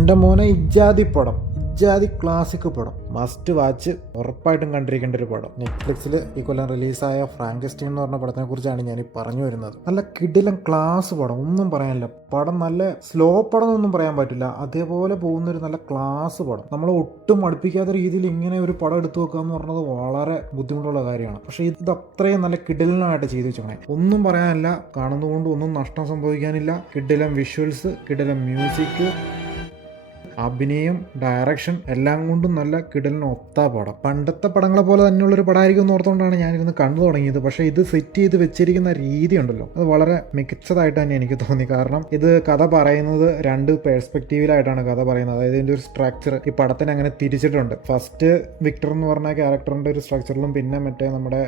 എൻ്റെ മോനെ ഇജാതി പടം, ഇജാതി ക്ലാസിക് പടം, മസ്റ്റ് വാച്ച്, ഉറപ്പായിട്ടും കണ്ടിരിക്കേണ്ട ഒരു പടം. നെറ്റ്ഫ്ലിക്സിൽ ഈ കൊല്ലം റിലീസായ ഫ്രാങ്കസ്റ്റീൻ എന്ന് പറഞ്ഞ പടത്തിനെ കുറിച്ചാണ് ഞാൻ ഈ പറഞ്ഞു വരുന്നത്. നല്ല കിടിലൻ ക്ലാസ് പടം, ഒന്നും പറയാനില്ല. പടം നല്ല സ്ലോ പടം എന്നൊന്നും പറയാൻ പറ്റില്ല, അതേപോലെ പോകുന്നൊരു നല്ല ക്ലാസ് പടം. നമ്മൾ ഒട്ടും അടുപ്പിക്കാത്ത രീതിയിൽ ഇങ്ങനെ ഒരു പടം എടുത്തു വെക്കുക എന്ന് പറഞ്ഞത് വളരെ ബുദ്ധിമുട്ടുള്ള കാര്യമാണ്. പക്ഷേ ഇത് അത്രയും നല്ല കിടിലനായിട്ട് ചെയ്തു വെച്ചോണേ, ഒന്നും പറയാനില്ല. കാണുന്നതുകൊണ്ട് ഒന്നും നഷ്ടം സംഭവിക്കാനില്ല. കിടിലൻ വിഷ്വൽസ്, കിടിലൻ മ്യൂസിക്, അഭിനയം, ഡയറക്ഷൻ എല്ലാം കൊണ്ടും നല്ല കിടലിന് ഒത്ത പടം. പണ്ടത്തെ പടങ്ങളെ പോലെ തന്നെയുള്ളൊരു പടമായിരിക്കും എന്ന് ഓർത്തുകൊണ്ടാണ് ഞാനിരുന്ന് കണ്ടു തുടങ്ങിയത്. പക്ഷേ ഇത് സെറ്റ് ചെയ്ത് വെച്ചിരിക്കുന്ന രീതി ഉണ്ടല്ലോ, അത് വളരെ മികച്ചതായിട്ട് തന്നെ എനിക്ക് തോന്നി. കാരണം ഇത് കഥ പറയുന്നത് രണ്ട് പെർസ്പെക്റ്റീവിലായിട്ടാണ് കഥ പറയുന്നത്. അതായത് ഇതിൻ്റെ ഒരു സ്ട്രക്ചർ ഈ പടത്തിന് അങ്ങനെ തിരിച്ചിട്ടുണ്ട്. ഫസ്റ്റ് വിക്ടർ എന്ന് പറഞ്ഞ ക്യാരക്ടറിൻ്റെ ഒരു സ്ട്രക്ചറിലും, പിന്നെ മറ്റേ നമ്മുടെ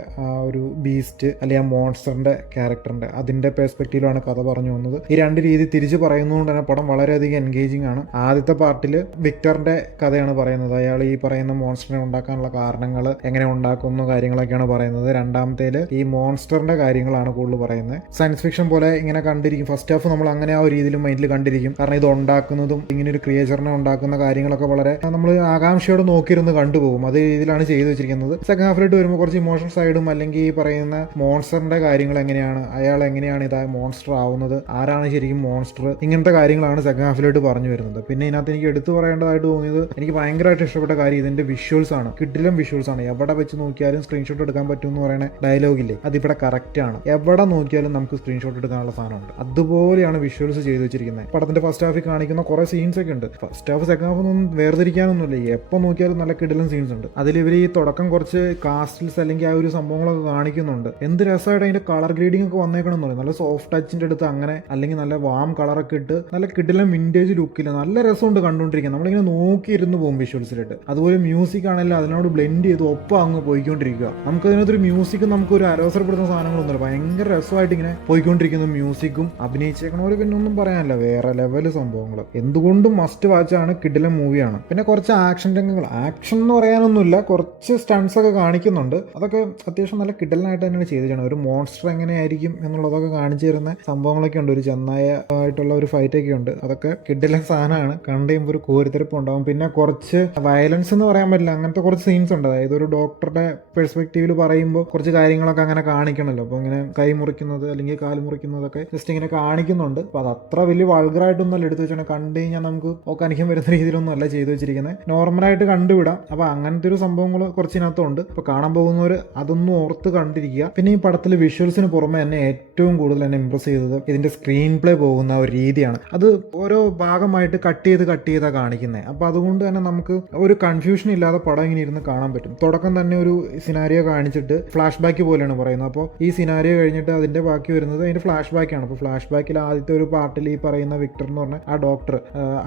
ഒരു ബീസ്റ്റ് അല്ലെങ്കിൽ മോൺസ്റ്ററിൻ്റെ ക്യാരക്ടറിൻ്റെ അതിൻ്റെ പെർസ്പെക്റ്റീവിലാണ് കഥ പറഞ്ഞു വന്നത്. ഈ രണ്ട് രീതി തിരിച്ച് പറയുന്നതുകൊണ്ട് തന്നെ പടം വളരെയധികം എൻഗേജിങ് ആണ്. ആദ്യത്തെ പാർട്ടിൽ വിക്ടറിന്റെ കഥയാണ് പറയുന്നത്. അയാൾ ഈ പറയുന്ന മോൺസ്റ്ററിനെ ഉണ്ടാക്കാനുള്ള കാരണങ്ങൾ, എങ്ങനെ ഉണ്ടാക്കുന്നു, കാര്യങ്ങളൊക്കെയാണ് പറയുന്നത്. രണ്ടാമത്തേല് ഈ മോൺസ്റ്ററിന്റെ കാര്യങ്ങളാണ് കൂടുതൽ പറയുന്നത്. സയൻസ് ഫിക്ഷൻ പോലെ ഇങ്ങനെ കണ്ടിരിക്കും. ഫസ്റ്റ് ഹാഫ് നമ്മൾ അങ്ങനെ ആ ഒരു രീതിയിൽ മൈൻഡിൽ കണ്ടിരിക്കും. കാരണം ഇത് ഉണ്ടാക്കുന്നതും ഇങ്ങനെ ഒരു ക്രിയേച്ചറിനെ ഉണ്ടാക്കുന്ന കാര്യങ്ങളൊക്കെ വളരെ നമ്മൾ ആകാംക്ഷയോട് നോക്കിയിരുന്ന് കണ്ടുപോകും. അതേ രീതിയിലാണ് ചെയ്തു വെച്ചിരിക്കുന്നത്. സെക്കൻഡ് ഹാഫിലോട്ട് വരുമ്പോൾ കുറച്ച് ഇമോഷണൽ സൈഡും അല്ലെങ്കിൽ ഈ പറയുന്ന മോൺസ്റ്ററിന്റെ കാര്യങ്ങൾ എങ്ങനെയാണ്, അയാൾ എങ്ങനെയാണ് ഇതായ മോൺസ്റ്റർ ആവുന്നത്, ആരാണ് ശരിക്കും മോൺസ്റ്റർ, ഇങ്ങനത്തെ കാര്യങ്ങളാണ് സെക്കൻഡ് ഹാഫിലോട്ട് പറഞ്ഞു വരുന്നത്. പിന്നെ ഇതിനകത്ത് എനിക്ക് എടുത്തു പറയേണ്ടതായിട്ട് തോന്നിയത്, എനിക്ക് ഭയങ്കരമായിട്ട് ഇഷ്ടപ്പെട്ട കാര്യം ഇതിന്റെ വിഷ്വൽസ് ആണ്. കിടിലൻ വിഷ്വൽസ് ആണ്. എവിടെ വെച്ച് നോക്കിയാലും സ്ക്രീൻഷോട്ട് എടുക്കാൻ പറ്റും എന്ന് പറയുന്ന ഡയലോഗില്ലേ, അതിവിടെ കറക്റ്റ് ആണ്. എവിടെ നോക്കിയാലും നമുക്ക് സ്ക്രീൻഷോട്ട് എടുക്കാനുള്ള സാധനമുണ്ട്. അതുപോലെയാണ് വിഷ്വൽസ് ചെയ്തു വെച്ചിരിക്കുന്നത്. പടത്തിന്റെ ഫസ്റ്റ് ഹാഫിൽ കാണിക്കുന്ന കുറെ സീൻസ് ഒക്കെ ഉണ്ട്. ഫസ്റ്റ് ഹാഫ് സെക്കൻഡ് ഹാഫ് ഒന്നും വേർതിരിക്കാനൊന്നുമില്ല, എപ്പോൾ നോക്കിയാലും നല്ല കിടിലൻ സീൻസ് ഉണ്ട്. അതിൽ ഇവർ ഈ തുടക്കം കുറച്ച് കാസ്റ്റൽസ് അല്ലെങ്കിൽ ആ ഒരു സംഭവങ്ങളൊക്കെ കാണിക്കുന്നുണ്ട്. എന്ത് രസമായിട്ട് അതിന്റെ കളർ ഗ്രേഡിംഗ് ഒക്കെ വന്നേക്കണം എന്ന് പറയും. നല്ല സോഫ്റ്റ് ടച്ചിന്റെ അടുത്ത് അങ്ങനെ, അല്ലെങ്കിൽ നല്ല വാം കളറൊക്കെ ഇട്ട് നല്ല കിടിലൻ വിന്റേജ് ലുക്കിൽ നല്ല രസമുണ്ട് കണ്ടുകൊണ്ടിരിക്കാൻ. നമ്മളിങ്ങനെ നോക്കിയിരുന്നു പോകും വിഷ്വൽസിലിട്ട്. അതുപോലെ മ്യൂസിക് ആണെങ്കിലും അതിനോട് ബ്ലെൻഡ് ചെയ്ത് ഒപ്പം അങ്ങ് പോയിക്കൊണ്ടിരിക്കുക. നമുക്കതിനകത്തൊരു മ്യൂസിക്കും നമുക്കൊരു അരോസരപ്പെടുന്ന സാധനങ്ങളൊന്നുമില്ല. ഭയങ്കര രസമായിട്ട് ഇങ്ങനെ പോയിക്കൊണ്ടിരിക്കുന്ന മ്യൂസിക്കും അഭിനയിച്ചേക്കണവർ പിന്നെ ഒന്നും പറയാനില്ല, വേറെ ലെവല് സംഭവങ്ങൾ. എന്തുകൊണ്ടും മസ്റ്റ് വാച്ചാണ്, കിടിലൻ മൂവിയാണ്. പിന്നെ കുറച്ച് ആക്ഷൻ രംഗങ്ങൾ, ആക്ഷൻ എന്ന് പറയാനൊന്നുമില്ല, കുറച്ച് സ്റ്റൺസ് ഒക്കെ കാണിക്കുന്നുണ്ട്. അതൊക്കെ അത്യാവശ്യം നല്ല കിടലനായിട്ട് തന്നെയാണ് ചെയ്തിട്ടാണ്. ഒരു മോൺസ്റ്റർ എങ്ങനെയായിരിക്കും എന്നുള്ളതൊക്കെ കാണിച്ചു തരുന്ന സംഭവങ്ങളൊക്കെ ഉണ്ട്. ഒരു ചെന്നായ ആയിട്ടുള്ള ഒരു ഫൈറ്റ് ഒക്കെ ഉണ്ട്. അതൊക്കെ കിടലൻ സാധനമാണ്. കണ്ടുകഴിയുമ്പോൾ ഒരു കോരിത്തിരിപ്പ് ഉണ്ടാവും. പിന്നെ കുറച്ച് വയലൻസ് എന്ന് പറയാൻ പറ്റില്ല, അങ്ങനത്തെ കുറച്ച് സീൻസ് ഉണ്ട്. അതായത് ഒരു ഡോക്ടറുടെ പെർസ്പെക്റ്റീവിൽ പറയുമ്പോൾ കുറച്ച് കാര്യങ്ങളൊക്കെ അങ്ങനെ കാണിക്കണമല്ലോ. അപ്പോൾ ഇങ്ങനെ കൈ മുറിക്കുന്നത് അല്ലെങ്കിൽ കാല് മുറിക്കുന്നതൊക്കെ ജസ്റ്റ് ഇങ്ങനെ കാണിക്കുന്നുണ്ട്. അപ്പോൾ അത് അത്ര വലിയ വൾഗറായിട്ടൊന്നും അല്ല എടുത്ത് വെച്ചാൽ, കണ്ടു കഴിഞ്ഞാൽ നമുക്ക് ഒക്കെ അനിക്കാൻ വരുന്ന രീതിയിലൊന്നും അല്ല ചെയ്തു വെച്ചിരിക്കുന്നത്. നോർമലായിട്ട് കണ്ടുവിടാം. അപ്പോൾ അങ്ങനത്തെ ഒരു സംഭവങ്ങൾ കുറച്ചിനകത്തുണ്ട്. അപ്പോൾ കാണാൻ പോകുന്നവർ അതൊന്നും ഓർത്ത് കണ്ടിരിക്കുക. പിന്നെ ഈ പടത്തിൽ വിഷ്വൽസിന് പുറമെ എന്നെ ഏറ്റവും കൂടുതൽ എന്നെ ഇംപ്രസ് ചെയ്തത് ഇതിന്റെ സ്ക്രീൻ പ്ലേ പോകുന്ന ഒരു രീതിയാണ്. അത് ഓരോ ഭാഗമായിട്ട് കട്ട് ചെയ്താ കാണിക്കുന്നത്. അപ്പോൾ അതുകൊണ്ട് തന്നെ നമുക്ക് ഒരു കൺഫ്യൂഷൻ ഇല്ലാതെ പടം ഇങ്ങനെ ഇരുന്ന് കാണാൻ പറ്റും. തുടക്കം തന്നെ ഒരു സിനാരിയോ കാണിച്ചിട്ട് ഫ്ലാഷ് ബാക്ക് പോലെയാണ് പറയുന്നത്. അപ്പോൾ ഈ സിനാരിയോ കഴിഞ്ഞിട്ട് അതിന്റെ ബാക്കി വരുന്നത് അതിന്റെ ഫ്ലാഷ് ബാക്കാണ്. അപ്പോൾ ഫ്ലാഷ് ബാക്കിൽ ആദ്യത്തെ ഒരു പാർട്ടിൽ ഈ പറയുന്ന വിക്ടർ എന്ന് പറഞ്ഞ ആ ഡോക്ടർ,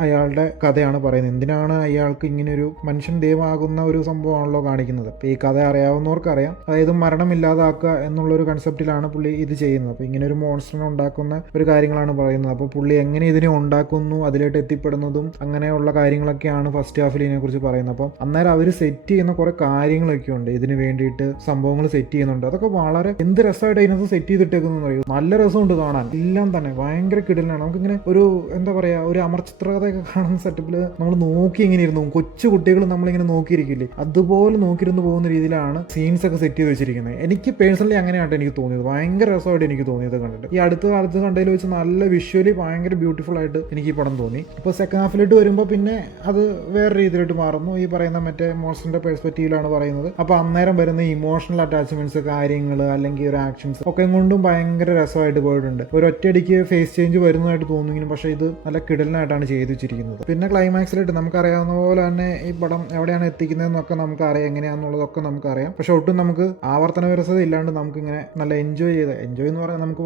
അയാളുടെ കഥയാണ് പറയുന്നത്. എന്തിനാണ് അയാൾക്ക് ഇങ്ങനെ ഒരു മനുഷ്യൻ ദൈവമാകുന്ന ഒരു സംഭവമാണല്ലോ കാണിക്കുന്നത്. അപ്പോൾ ഈ കഥ അറിയാവുന്നവർക്ക് അറിയാം. അതായത് മരണമില്ലാതാക്കുക എന്നുള്ളൊരു കൺസെപ്റ്റിലാണ് പുള്ളി ഇത് ചെയ്യുന്നത്. അപ്പോൾ ഇങ്ങനെ ഒരു മോൺസ്റ്ററിനെ ഉണ്ടാക്കുന്ന ഒരു കാര്യങ്ങളാണ് പറയുന്നത്. അപ്പോൾ പുള്ളി എങ്ങനെ ഇതിനെ ഉണ്ടാക്കുന്നു, അതിലോട്ട് എത്തിപ്പെടുന്നതും അങ്ങനെയുള്ള കാര്യങ്ങളൊക്കെയാണ് ഫസ്റ്റ് ഹാഫിൽ ഇതിനെക്കുറിച്ച് പറയുന്നത്. അപ്പം അന്നേരം അവർ സെറ്റ് ചെയ്യുന്ന കുറെ കാര്യങ്ങളൊക്കെ ഉണ്ട്. ഇതിന് വേണ്ടിയിട്ട് സംഭവങ്ങൾ സെറ്റ് ചെയ്യുന്നുണ്ട്. അതൊക്കെ വളരെ എന്ത് രസമായിട്ട് അതിനകത്ത് സെറ്റ് ചെയ്തിട്ടേക്കുന്നു പറയും. നല്ല രസമുണ്ട് കാണാൻ. എല്ലാം തന്നെ ഭയങ്കര കിടലാണ്. നമുക്കിങ്ങനെ ഒരു എന്താ പറയാ, ഒരു അമർചിത്രകഥയൊക്കെ കാണുന്ന സെറ്റപ്പിൽ നമ്മൾ നോക്കി ഇങ്ങനെ ഇരുന്നു. കൊച്ചു കുട്ടികൾ നമ്മളിങ്ങനെ നോക്കിയിരിക്കില്ലേ, അതുപോലെ നോക്കിയിരുന്ന് പോകുന്ന രീതിയിലാണ് സീൻസ് ഒക്കെ സെറ്റ് ചെയ്ത് വെച്ചിരിക്കുന്നത്. എനിക്ക് പേഴ്സണലി അങ്ങനെയാണ് എനിക്ക് തോന്നിയത്. ഭയങ്കര രസമായിട്ട് എനിക്ക് തോന്നിയത് കണ്ടിട്ട്. ഈ അടുത്ത കാലത്ത് കണ്ടതിൽ വെച്ച് നല്ല വിഷ്വലി ഭയങ്കര ബ്യൂട്ടിഫുൾ ആയിട്ട് എനിക്ക് ഈ പടം തോന്നി. ഇപ്പോൾ സെക്കൻഡ് ഹാഫിലോട്ട് വരുമ്പോൾ പിന്നെ അത് വേറെ രീതിയിലോട്ട് മാറുന്നു. ഈ പറയുന്ന മറ്റേ മോൺസ്റ്ററിന്റെ പെർസ്പെക്റ്റീവിലാണ് പറയുന്നത്. അപ്പോൾ അന്നേരം വരുന്ന ഇമോഷണൽ അറ്റാച്ച്മെന്റ്സ്, കാര്യങ്ങൾ അല്ലെങ്കിൽ ഒരു ആക്ഷൻസ് ഒക്കെ കൊണ്ടും ഭയങ്കര രസമായിട്ട് പോയിട്ടുണ്ട്. ഒരു ഒറ്റയടിക്ക് ഫേസ് ചേഞ്ച് വരുന്നതായിട്ട് തോന്നുമെങ്കിലും പക്ഷേ ഇത് നല്ല കിടലിനായിട്ടാണ് ചെയ്തു വെച്ചിരിക്കുന്നത്. പിന്നെ ക്ലൈമാക്സിലായിട്ട് നമുക്കറിയാവുന്ന പോലെ തന്നെ ഈ പടം എവിടെയാണ് എത്തിക്കുന്നതെന്നൊക്കെ നമുക്കറിയാം, എങ്ങനെയാണെന്നുള്ളതൊക്കെ നമുക്കറിയാം. പക്ഷെ ഒട്ടും നമുക്ക് ആവർത്തന വിരസത ഇല്ലാണ്ട് നമുക്കിങ്ങനെ നല്ല എൻജോയ് എന്ന് പറയാൻ നമുക്ക്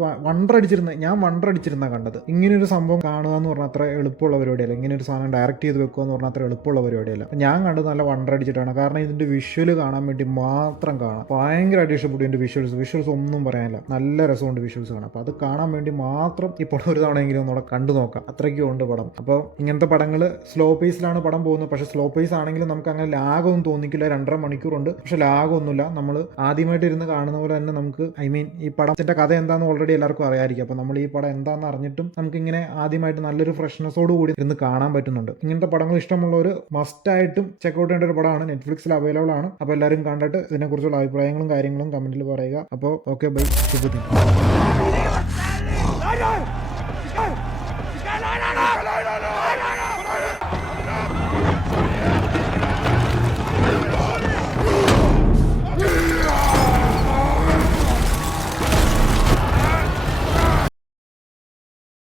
ഞാൻ വണ്ടർ അടിച്ചിരുന്ന കണ്ടത്. ഇങ്ങനൊരു സംഭവം കാണുക എന്ന് പറഞ്ഞാൽ അത്ര എളുപ്പമുള്ള പരിപാടിയല്ല. ഇങ്ങനെ ഒരു സാധനം ഡയറക്റ്റ് ചെയ്ത് വെക്കുക എന്ന് പറഞ്ഞാൽ അത്ര എളുപ്പമുള്ള പരിപാടിയല്ല. ഞാൻ കണ്ടത് നല്ല വണ്ടർ അടിച്ചിട്ടാണ്. കാരണം ഇതിന്റെ വിഷ്വൽ കാണാൻ വേണ്ടി മാത്രം കാണാം. ഭയങ്കരമായിട്ട് ഇഷ്ടപ്പെട്ടു ഇതിന്റെ വിഷ്വൽസ് ഒന്നും പറയാനില്ല. നല്ല രസമുണ്ട് വിഷ്വൽസ് കാണാം. അപ്പോൾ അത് കാണാൻ വേണ്ടി മാത്രം ഈ പടം ഒരു തവണയെങ്കിലും ഒന്നുകൂടെ കണ്ടു നോക്കാം. അത്രയ്ക്കും ഉണ്ട് പടം. അപ്പോൾ ഇങ്ങനത്തെ പടങ്ങൾ സ്ലോ പേസിലാണ് പടം പോകുന്നത്. പക്ഷേ സ്ലോ പേസ് ആണെങ്കിലും നമുക്ക് അങ്ങനെ ലാഗൊന്നും തോന്നിക്കില്ല. 2.5 മണിക്കൂറുണ്ട്, പക്ഷെ ലാഗൊന്നുമില്ല. നമ്മൾ ആദ്യമായിട്ട് ഇരുന്ന് കാണുന്ന പോലെ തന്നെ നമുക്ക് ഈ പടത്തിന്റെ കഥ എന്താണെന്ന് ഓൾറെഡി എല്ലാവർക്കും അറിയാമായിരിക്കും. അപ്പോൾ നമ്മൾ ഈ പടം എന്താണെന്ന് അറിഞ്ഞിട്ടും നമുക്കിങ്ങനെ ആദ്യമായിട്ട് നല്ലൊരു ഫ്രഷ്നെസ്സോട് കൂടി ഇരുന്ന് കാണാൻ പറ്റുന്നുണ്ട്. ചെയ്യുന്നുണ്ട്. ഇങ്ങനത്തെ പടങ്ങൾ ഇഷ്ടമുള്ളവർ മസ്റ്റായിട്ടും ചെക്കൗട്ട് ചെയ്യേണ്ട ഒരു പടമാണ്. നെറ്റ്ഫ്ലിക്സിൽ അവൈലബിൾ ആണ്. അപ്പോൾ എല്ലാവരും കണ്ടിട്ട് ഇതിനെക്കുറിച്ചുള്ള അഭിപ്രായങ്ങളും കാര്യങ്ങളും കമന്റിൽ പറയുക. അപ്പോൾ ഓക്കെ, ബൈ, ശുഭദിനം.